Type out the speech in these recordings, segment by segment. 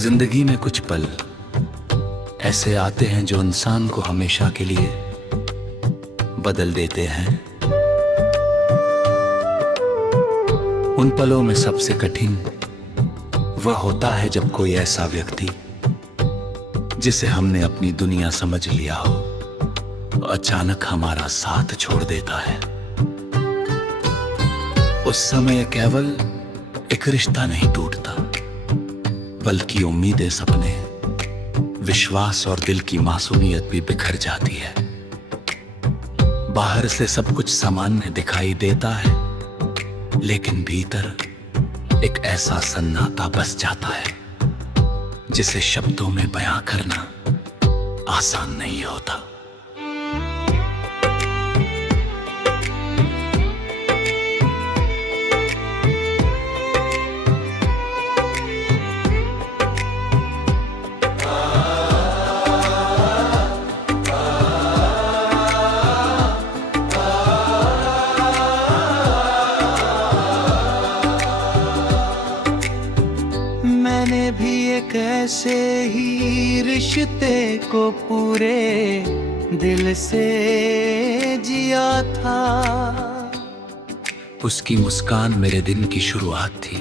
जिंदगी में कुछ पल ऐसे आते हैं जो इंसान को हमेशा के लिए बदल देते हैं। उन पलों में सबसे कठिन वह होता है जब कोई ऐसा व्यक्ति जिसे हमने अपनी दुनिया समझ लिया हो तो अचानक हमारा साथ छोड़ देता है। उस समय केवल एक रिश्ता नहीं टूटता बल्कि उम्मीदें, सपने, विश्वास और दिल की मासूमियत भी बिखर जाती है। बाहर से सब कुछ सामान्य दिखाई देता है लेकिन भीतर एक ऐसा सन्नाटा बस जाता है जिसे शब्दों में बयां करना आसान नहीं होता। मैंने भी एक ऐसे ही रिश्ते को पूरे दिल से जिया था। उसकी मुस्कान मेरे दिन की शुरुआत थी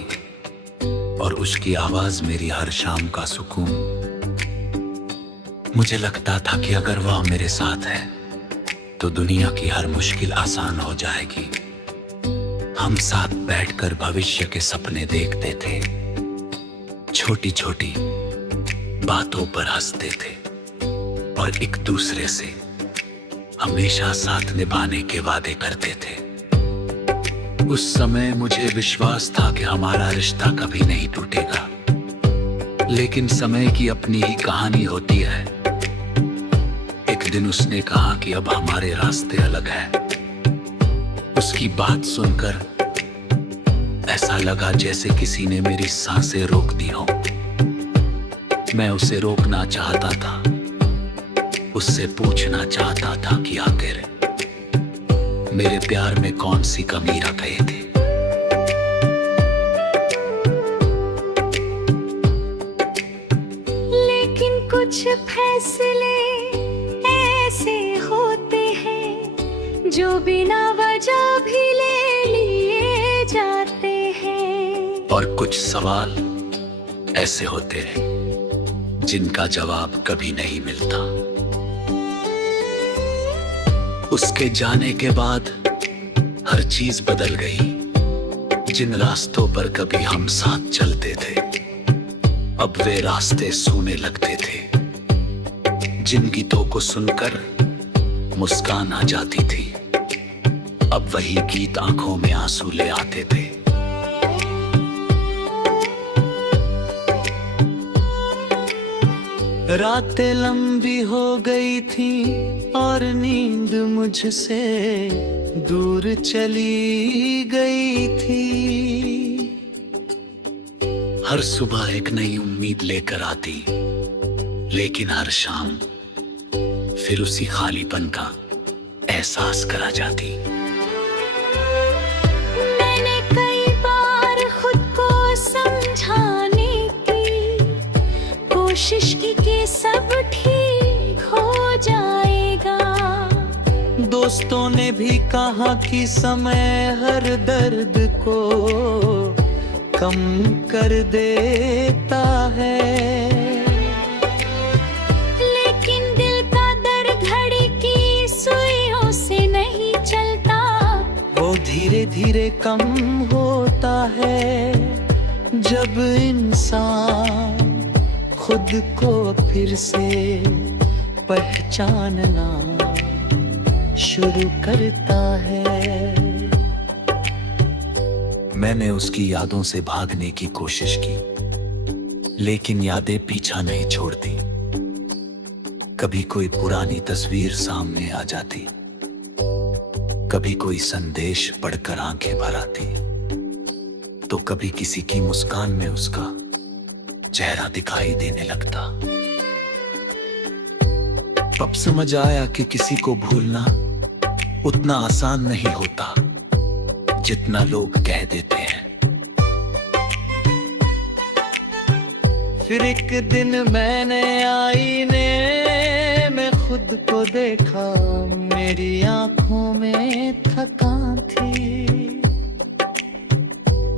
और उसकी आवाज मेरी हर शाम का सुकून। मुझे लगता था कि अगर वह मेरे साथ है तो दुनिया की हर मुश्किल आसान हो जाएगी। हम साथ बैठकर भविष्य के सपने देखते थे, छोटी छोटी बातों पर हंसते थे और एक दूसरे से हमेशा साथ निभाने के वादे करते थे। उस समय मुझे विश्वास था कि हमारा रिश्ता कभी नहीं टूटेगा, लेकिन समय की अपनी ही कहानी होती है। एक दिन उसने कहा कि अब हमारे रास्ते अलग हैं। उसकी बात सुनकर ऐसा लगा जैसे किसी ने मेरी सांसें रोक दी हो। मैं उसे रोकना चाहता था, उससे पूछना चाहता था कि आखिर मेरे प्यार में कौन सी कमी रह गए थे। लेकिन कुछ फैसले ऐसे होते हैं जो बिना वजह भी ले लिए जाते हैं। और कुछ सवाल ऐसे होते हैं जिनका जवाब कभी नहीं मिलता। उसके जाने के बाद हर चीज बदल गई। जिन रास्तों पर कभी हम साथ चलते थे अब वे रास्ते सूने लगते थे। जिन गीतों को सुनकर मुस्कान आ जाती थी अब वही गीत आंखों में आंसू ले आते थे। रातें लंबी हो गई थी और नींद मुझसे दूर चली गई थी। हर सुबह एक नई उम्मीद लेकर आती, लेकिन हर शाम फिर उसी खालीपन का एहसास करा जाती। मैंने कई बार खुद को समझाने की कोशिश की कि सब ठीक हो जाएगा। दोस्तों ने भी कहा कि समय हर दर्द को कम कर देता है। लेकिन दिल का दर्द घड़ी की सुइयों से नहीं चलता, वो धीरे धीरे कम होता है जब इंसान खुद को फिर से पहचानना शुरू करता है। मैंने उसकी यादों से भागने की कोशिश की, लेकिन यादें पीछा नहीं छोड़ती। कभी कोई पुरानी तस्वीर सामने आ जाती, कभी कोई संदेश पढ़कर आंखें भर आती, तो कभी किसी की मुस्कान में उसका चेहरा दिखाई देने लगता। तब समझ आया कि किसी को भूलना उतना आसान नहीं होता जितना लोग कह देते हैं। फिर एक दिन मैंने आईने में खुद को देखा, मेरी आंखों में थकान थी,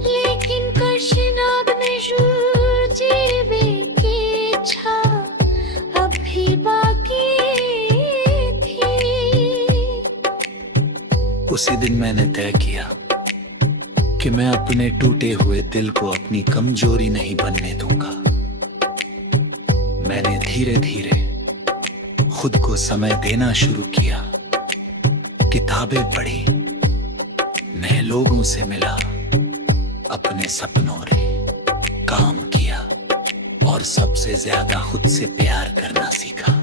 लेकिन कशनाग में जीवे की इच्छा अब भी बाकी थी। उसी दिन मैंने तय किया कि मैं अपने टूटे हुए दिल को अपनी कमजोरी नहीं बनने दूंगा। मैंने धीरे धीरे खुद को समय देना शुरू किया, किताबें पढ़ी, नए लोगों से मिला, अपने सपनों में काम किया और सबसे ज्यादा खुद से प्यार करना सीखा।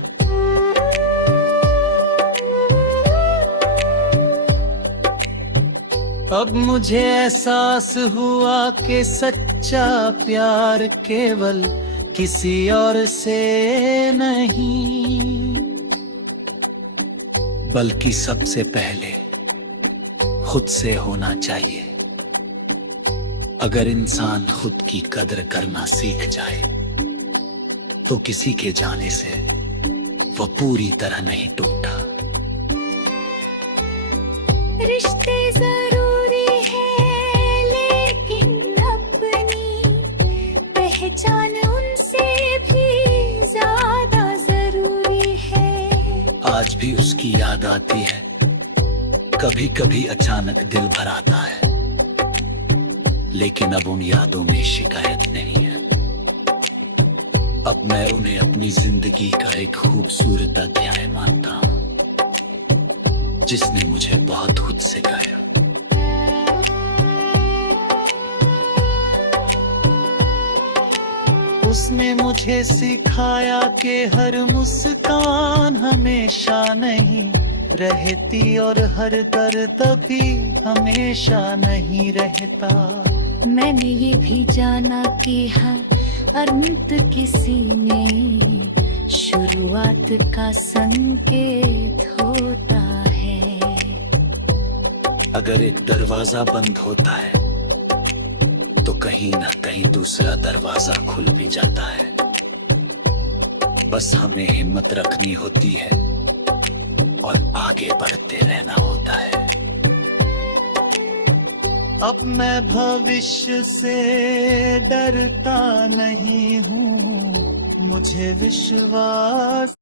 अब मुझे एहसास हुआ कि सच्चा प्यार केवल किसी और से नहीं, बल्कि सबसे पहले खुद से होना चाहिए। अगर इंसान खुद की कदर करना सीख जाए तो किसी के जाने से वो पूरी तरह नहीं टूटता। रिश्ते जरूरी है लेकिन अपनी पहचान उनसे भी ज्यादा जरूरी है। आज भी उसकी याद आती है, कभी कभी अचानक दिल भर आता है, लेकिन अब उन यादों में शिकायत नहीं है। अब मैं उन्हें अपनी जिंदगी का एक खूबसूरत अध्याय मानता हूँ, जिसने मुझे बहुत खुद सिखाया। उसने मुझे सिखाया कि हर मुस्कान हमेशा नहीं रहती और हर दर्द भी हमेशा नहीं रहता। मैंने ये भी जाना कि हर अंत किसी में शुरुआत का संकेत होता है। अगर एक दरवाजा बंद होता है तो कहीं ना कहीं दूसरा दरवाजा खुल भी जाता है। बस हमें हिम्मत रखनी होती है और आगे बढ़ते रहना होता है। अब मैं भविष्य से डरता नहीं हूँ, मुझे विश्वास